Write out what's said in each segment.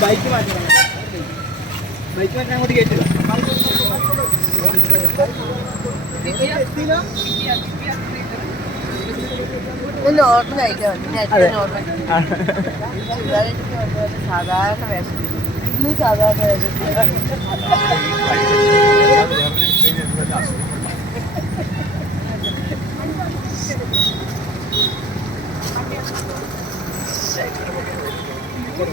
Bike മാറ്റണം bike മാറ്റാൻ അങ്ങോട്ട് കയറ്റില്ല. നോർമൽ ആയിട്ട് നോർമൽ സാധാരണ വേഷം ഇന്ന് സാധാരണ വേഷം Bak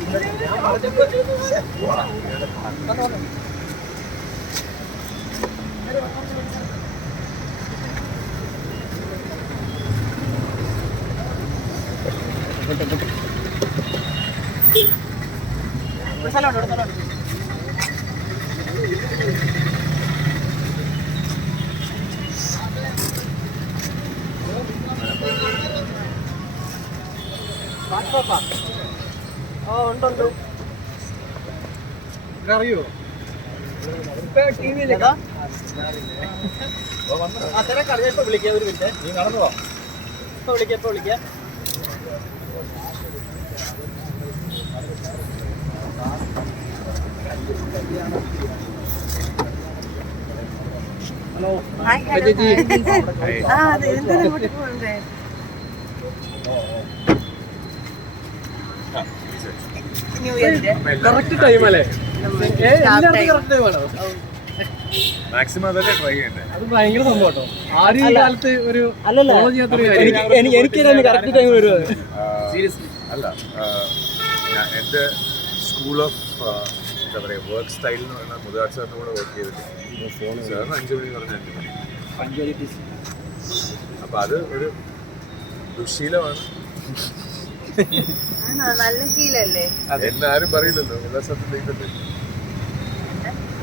bak bak. അറിയോ ടി വിയിലേക്കാ ആ തിരക്കാണ് ഞാൻ ഇപ്പൊ വിളിക്കാം ഒരു മിനിറ്റ് നീ നടന്നു പോ ഇപ്പൊ വിളിക്കാം ഇപ്പൊ വിളിക്കാം. ഹലോ. ഹായ് ഹലോ ആ അതെ എന്താണ് ന്യൂ ഇയറിന്റെ കറക്റ്റ് ടൈം അല്ലേ? എല്ലായിടത്തും കറക്റ്റ് ടൈം ആണോ. മാക്സിമം അതല്ലേ ട്രൈ ചെയ്യണ്ടേ? അത് ഭയങ്കര സംഭവം ഈ കാലത്ത് ഒരു എനിക്ക് കറക്റ്റ് ടൈം വരുമോ സീരിയസ്ലി അല്ല ഞാൻ എന്റെ സ്കൂൾ ഓഫ് എന്താ പറയുക വർക്ക് സ്റ്റൈൽ എന്ന് പറയുന്ന മുതാർ സാറിന്റെ കൂടെ വർക്ക് ചെയ്തിട്ടുണ്ട് സാറിന് അഞ്ച് മണി പറഞ്ഞ അഞ്ച് മണി. അപ്പം അത് ഒരു ദുശീലമാണ്. നല്ല ശീലല്ലേ? എല്ലാരും ആരും പറയില്ലല്ലോ. എല്ലാ സ്ഥലത്തും ലേറ്റ് അല്ലേ?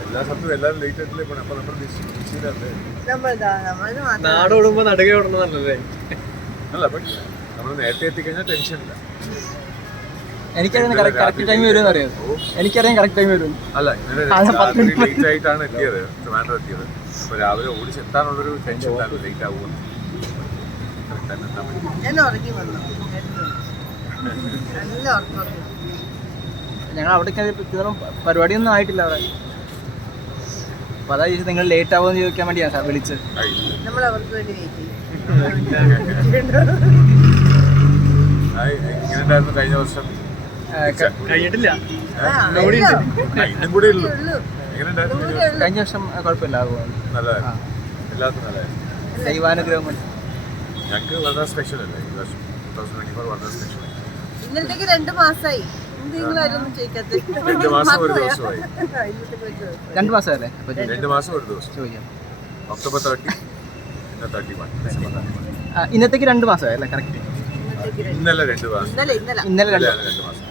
എല്ലാ സ്ഥലത്തും എല്ലാരും ലേറ്റ് ആയിട്ടല്ലേ പോണേ അപ്പൊ നമ്മുടെ മാത്രം നാട് ഓടുമ്പോ നടുകെ ഓടണമെന്നല്ലേ അല്ല പക്ഷെ നമ്മൾ നേരത്തെ എത്തിക്കഴിഞ്ഞാൽ ടെൻഷൻ ഇല്ല. എനിക്കറിയാം കറക്റ്റ് ടൈം വരുമെന്ന് അറിയാം എനിക്കറിയാം കറക്റ്റ് ടൈം വരും. അല്ല ലേറ്റ് ആയിട്ടാണ് എത്തിയത്. ട്രിവാൻഡ്രം എത്തിയത്. അപ്പൊ രാവിലെ ഓടിച്ചെത്താനുള്ളൊരു ടെൻഷൻ ലേറ്റ് ആവുമെന്ന് Correct time എത്താൻ പറ്റി. ഞങ്ങൾ അവിടെ ഇതൊന്നും പരിപാടിയൊന്നും ആയിട്ടില്ല അവിടെ. അപ്പൊ അതാ ചോദിച്ചത് നിങ്ങൾ ലേറ്റ് ആവുമെന്ന് ചോദിക്കാൻ വേണ്ടിയാണ് സാർ വിളിച്ചത്. നമ്മൾ അവർക്ക് വേണ്ടി കഴിഞ്ഞ വർഷം? കഴിഞ്ഞിട്ടില്ല. ആ, എല്ലാം. ഇന്നും കൂടെ ഉള്ളൂ. ഉള്ളൂ. കഴിഞ്ഞ വർഷം? കുഴപ്പമില്ല എല്ലാവർക്കും നല്ലതായിരുന്നു. ദൈവാനുഗ്രഹം ഞങ്ങൾക്ക് വളരെ സ്പെഷ്യൽ അല്ലേ? ഈ വർഷം. ടൂ തൗസൻഡ് ട്വന്റി ഫോർ വളരെ സ്പെഷ്യൽ ഇന്നലത്തേക്ക് രണ്ട് മാസമായി രണ്ട് മാസം ഒരു ദിവസമായി. രണ്ട് മാസമല്ലേ? അപ്പൊ രണ്ട് മാസം ഒരു ദിവസം. ചോദിക്കാം. ഒക്ടോബർ തേർട്ടി തേർട്ടി വൺ ഇന്നത്തേക്ക് രണ്ട് മാസമായി അല്ലേ കറക്റ്റ് ഇന്നത്തേക്ക് രണ്ട്. ഇന്നലെ രണ്ട് മാസം. ഇന്നലെ രണ്ട്. മാസം.